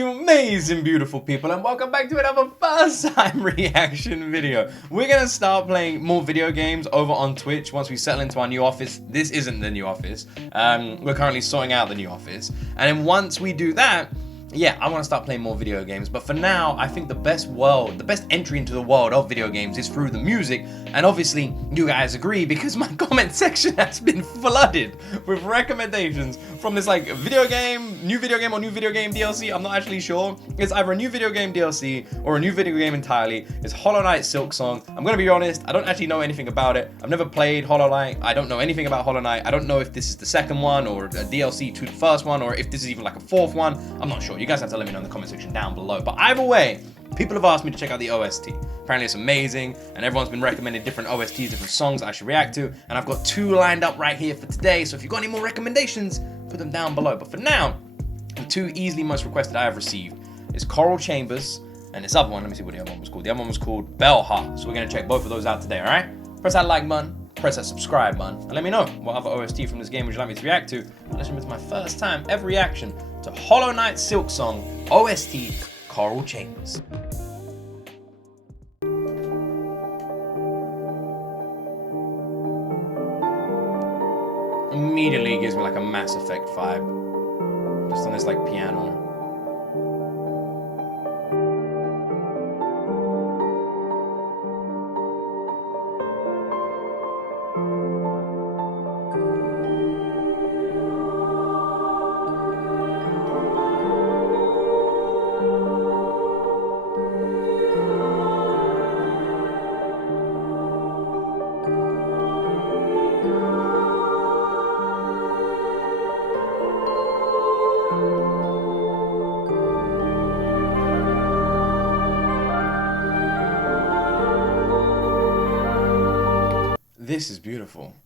you amazing, beautiful people, and welcome back to another first time reaction video. We're gonna start playing more video games over on Twitch once we settle into our new office. This isn't the new office. We're currently sorting out the new office. And then once we do that, yeah, I want to start playing more video games, but for now, I think the best entry into the world of video games is through the music, and obviously, you guys agree because my comment section has been flooded with recommendations from this, like, video game, new video game, or new video game DLC. I'm not actually sure. It's either a new video game DLC or a new video game entirely. It's Hollow Knight Silksong. I'm gonna be honest, I don't actually know anything about it. I've never played Hollow Knight. I don't know anything about Hollow Knight. I don't know if this is the second one, or a DLC to the first one, or if this is even like a fourth one. I'm not sure. You guys have to let me know in the comment section down below. But either way, people have asked me to check out the OST. Apparently it's amazing, and everyone's been recommending different OSTs, different songs that I should react to, and I've got 2 lined up right here for today, so if you've got any more recommendations, put them down below. But for now, the 2 easily most requested I have received is Choral Chambers, and this other one, let me see what the other one was called. The other one was called Bellhart, so we're gonna check both of those out today, alright? Press that like button, press that subscribe button, and let me know what other OST from this game would you like me to react to. And this is my first time ever reaction to Hollow Knight Silksong OST Choral Chambers. Immediately gives me like a Mass Effect vibe, just on this like piano. This is beautiful.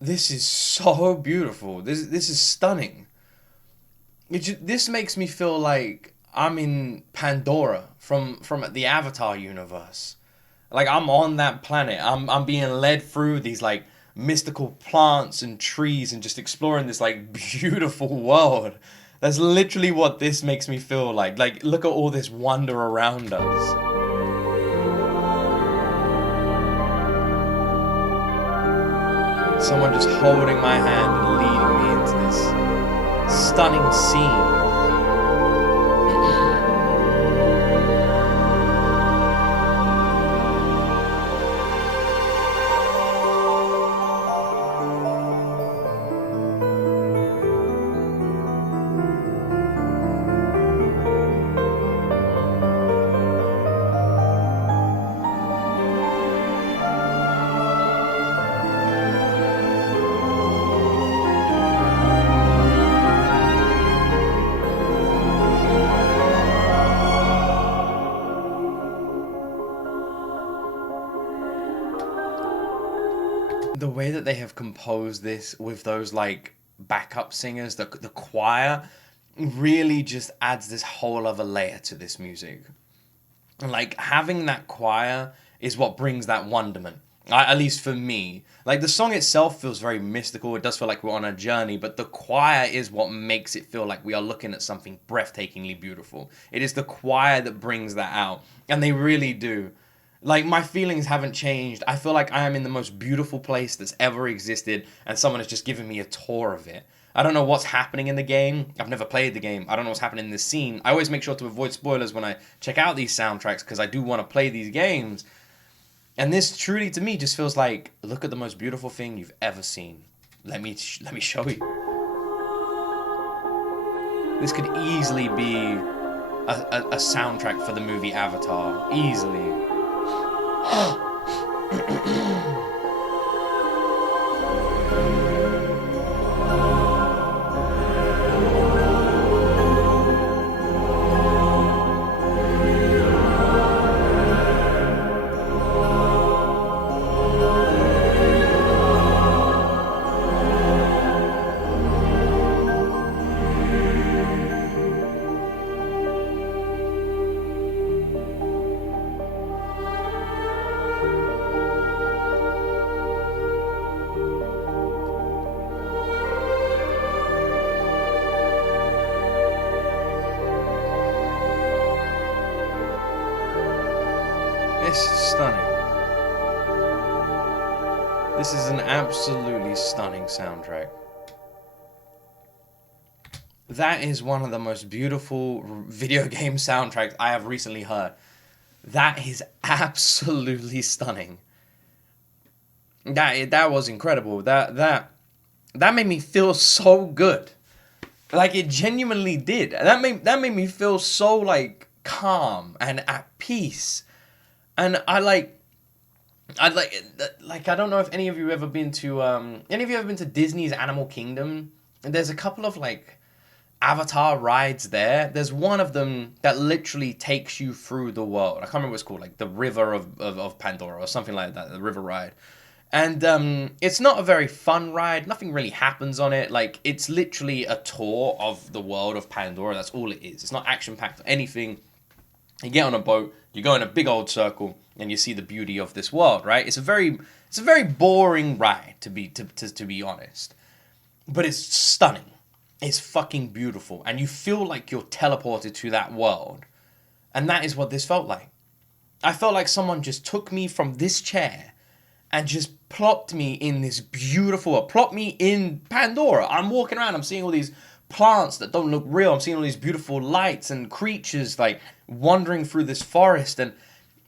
This is so beautiful. This is stunning. This makes me feel like I'm in Pandora from the Avatar universe. Like I'm on that planet. I'm being led through these like mystical plants and trees and just exploring this like beautiful world. That's literally what this makes me feel like. Like look at all this wonder around us. Someone just holding my hand and leading me into this stunning scene. The way that they have composed this with those like backup singers, the choir, really just adds this whole other layer to this music. Like having that choir is what brings that wonderment. At least for me. Like the song itself feels very mystical. It does feel like we're on a journey, but the choir is what makes it feel like we are looking at something breathtakingly beautiful. It is the choir that brings that out, and they really do. Like, my feelings haven't changed. I feel like I am in the most beautiful place that's ever existed, and someone has just given me a tour of it. I don't know what's happening in the game. I've never played the game. I don't know what's happening in this scene. I always make sure to avoid spoilers when I check out these soundtracks, because I do want to play these games. And this truly, to me, just feels like, look at the most beautiful thing you've ever seen. Let me show you. This could easily be a soundtrack for the movie Avatar. Easily. This is stunning. This is an absolutely stunning soundtrack. That is one of the most beautiful video game soundtracks I have recently heard. That is absolutely stunning. That was incredible. That made me feel so good. Like, it genuinely did. That made me feel so, like, calm and at peace. And I don't know if any of you ever been to Disney's Animal Kingdom. There's a couple of, like, Avatar rides there. There's one of them that literally takes you through the world. I can't remember what it's called, like the River of Pandora or something like that, the river ride. And it's not a very fun ride. Nothing really happens on it. Like, it's literally a tour of the world of Pandora. That's all it is. It's not action-packed or anything. You get on a boat, you go in a big old circle, and you see the beauty of this world, right? It's a very boring ride, to be honest. But it's stunning. It's fucking beautiful. And you feel like you're teleported to that world. And that is what this felt like. I felt like someone just took me from this chair and just plopped me in plopped me in Pandora. I'm walking around, I'm seeing all these plants that don't look real. I'm seeing all these beautiful lights and creatures, like, wandering through this forest. And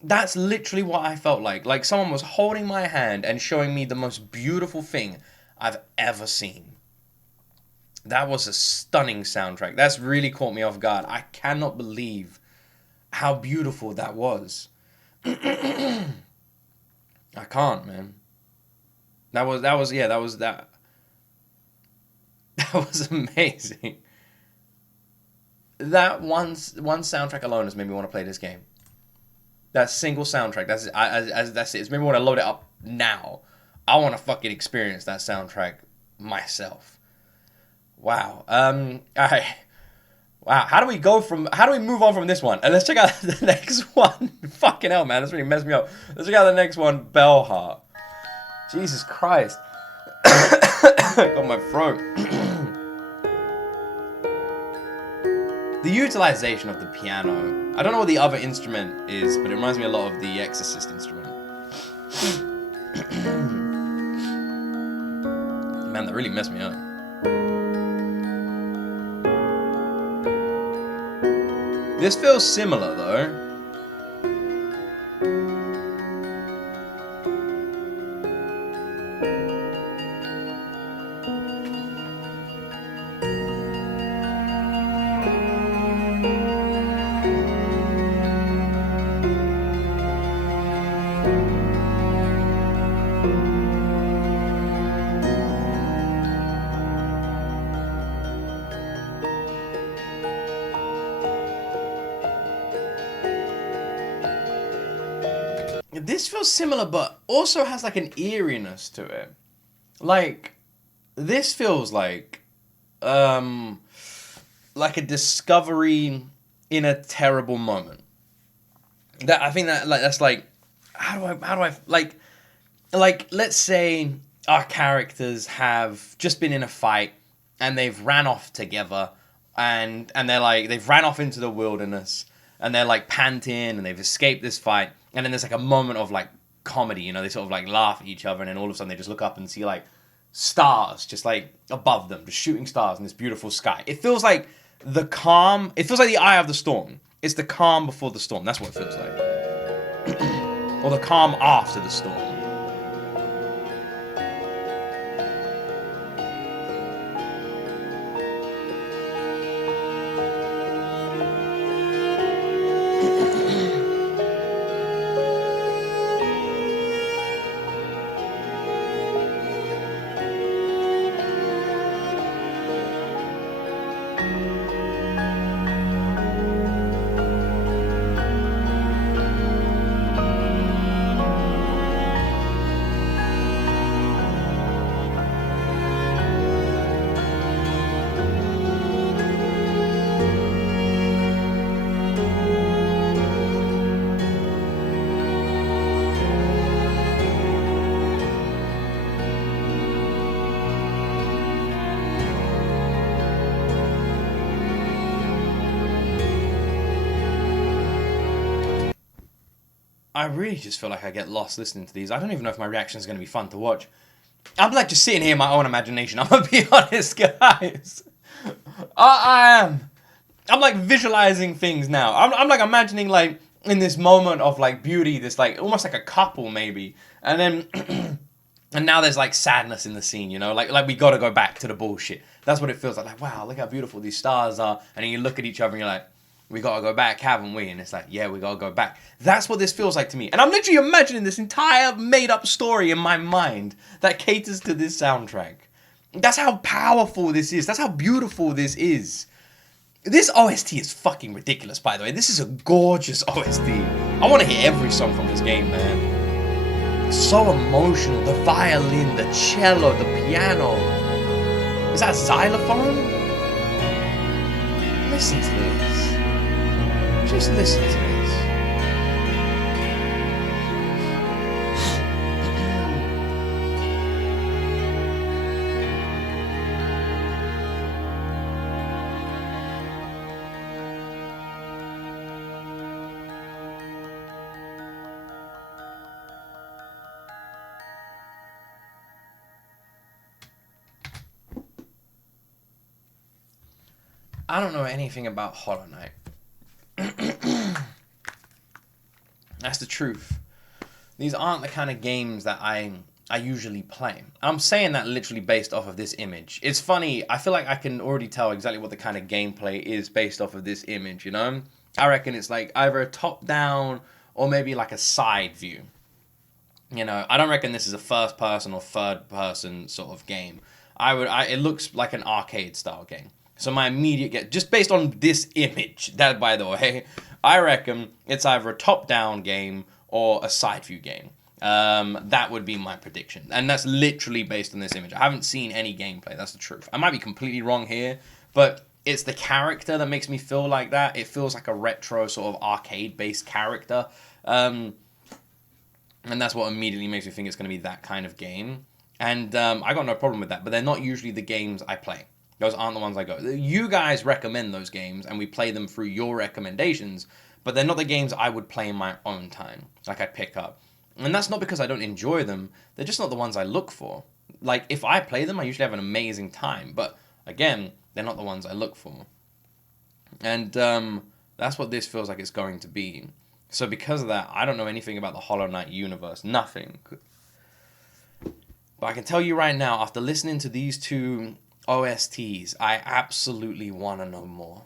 that's literally what I felt like. Like, someone was holding my hand and showing me the most beautiful thing I've ever seen. That was a stunning soundtrack. That's really caught me off guard. I cannot believe how beautiful that was. I can't, man. That was amazing. That one soundtrack alone has made me want to play this game. That single soundtrack, that's it. It's made me want to load it up now. I want to fucking experience that soundtrack myself. Wow. Alright. Wow. How do we move on from this one? And let's check out the next one. Fucking hell, man. That's really messed me up. Let's check out the next one, Bellhart. Jesus Christ. Got my throat. The utilization of the piano. I don't know what the other instrument is, but it reminds me a lot of the Exorcist instrument. Man, that really messed me up. This feels similar, though. This feels similar, but also has like an eeriness to it. Like, this feels like a discovery in a terrible moment. That I think that's like, how do I let's say our characters have just been in a fight and they've ran off together and they're like, they've ran off into the wilderness and they're like panting and they've escaped this fight. And then there's like a moment of like comedy, you know, they sort of like laugh at each other and then all of a sudden they just look up and see like stars just like above them, just shooting stars in this beautiful sky. It feels like the calm, it feels like the eye of the storm. It's the calm before the storm. That's what it feels like. Or the calm after the storm. I really just feel like I get lost listening to these. I don't even know if my reaction is going to be fun to watch. I'm like just sitting here in my own imagination. I'm going to be honest, guys. I am. I'm like visualizing things now. I'm like imagining like in this moment of like beauty, this like almost like a couple maybe. And then and now there's like sadness in the scene, you know? Like we got to go back to the bullshit. That's what it feels like. Like, wow, look how beautiful these stars are. And then you look at each other and you're like, we got to go back, haven't we? And it's like, yeah, we got to go back. That's what this feels like to me. And I'm literally imagining this entire made-up story in my mind that caters to this soundtrack. That's how powerful this is. That's how beautiful this is. This OST is fucking ridiculous, by the way. This is a gorgeous OST. I want to hear every song from this game, man. It's so emotional. The violin, the cello, the piano. Is that xylophone? Listen to this. Just listen to this. I don't know anything about Hollow Knight. That's the truth. These aren't the kind of games that I usually play. I'm saying that literally based off of this image. It's funny, I feel like I can already tell exactly what the kind of gameplay is based off of this image, you know? I reckon it's like either a top-down or maybe like a side view. You know, I don't reckon this is a first-person or third-person sort of game. It looks like an arcade-style game. So my immediate get, just based on this image, that by the way, I reckon it's either a top-down game or a side-view game. That would be my prediction. And that's literally based on this image. I haven't seen any gameplay, that's the truth. I might be completely wrong here, but it's the character that makes me feel like that. It feels like a retro sort of arcade-based character. And that's what immediately makes me think it's going to be that kind of game. And I got no problem with that, but they're not usually the games I play. Those aren't the ones I go. You guys recommend those games, and we play them through your recommendations, but they're not the games I would play in my own time, like I pick up. And that's not because I don't enjoy them, they're just not the ones I look for. Like, if I play them, I usually have an amazing time, but again, they're not the ones I look for. And that's what this feels like it's going to be. So because of that, I don't know anything about the Hollow Knight universe, nothing. But I can tell you right now, after listening to these two OSTs, I absolutely want to know more.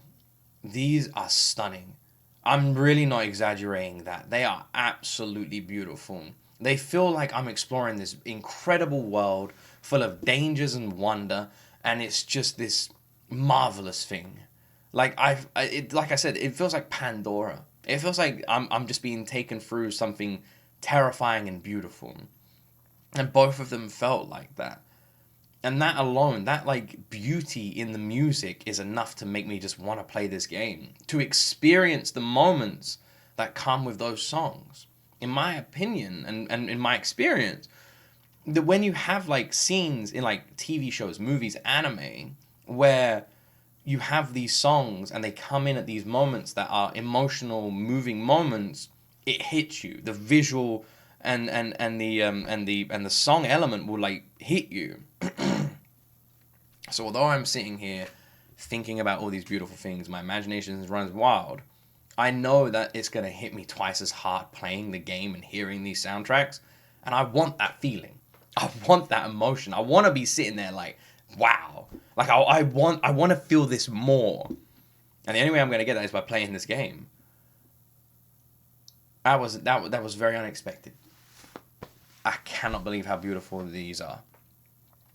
These are stunning. I'm really not exaggerating that. They are absolutely beautiful. They feel like I'm exploring this incredible world full of dangers and wonder, and it's just this marvelous thing. Like like I said, it feels like Pandora. It feels like I'm just being taken through something terrifying and beautiful. And both of them felt like that. And that alone, that like beauty in the music is enough to make me just want to play this game. To experience the moments that come with those songs. In my opinion, and in my experience, that when you have like scenes in like TV shows, movies, anime, where you have these songs and they come in at these moments that are emotional, moving moments, it hits you. The visual and the song element will like hit you. So although I'm sitting here thinking about all these beautiful things, my imagination runs wild, I know that it's going to hit me twice as hard playing the game and hearing these soundtracks, and I want that feeling. I want that emotion. I want to be sitting there like, wow. Like I want to feel this more. And the only way I'm going to get that is by playing this game. That was very unexpected. I cannot believe how beautiful these are.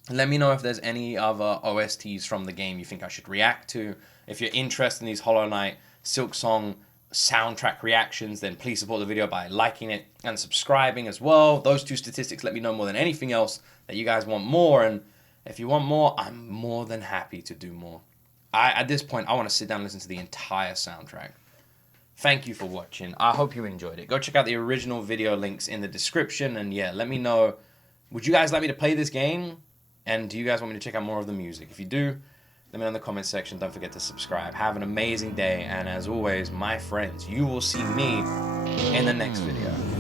Let me know if there's any other OSTs from the game you think I should react to. If you're interested in these Hollow Knight, Silksong soundtrack reactions, then please support the video by liking it and subscribing as well. Those two statistics let me know more than anything else that you guys want more. And if you want more, I'm more than happy to do more. At this point, I want to sit down and listen to the entire soundtrack. Thank you for watching. I hope you enjoyed it. Go check out the original video links in the description. And yeah, let me know, would you guys like me to play this game? And do you guys want me to check out more of the music? If you do, let me know in the comment section. Don't forget to subscribe. Have an amazing day. And as always, my friends, you will see me in the next video.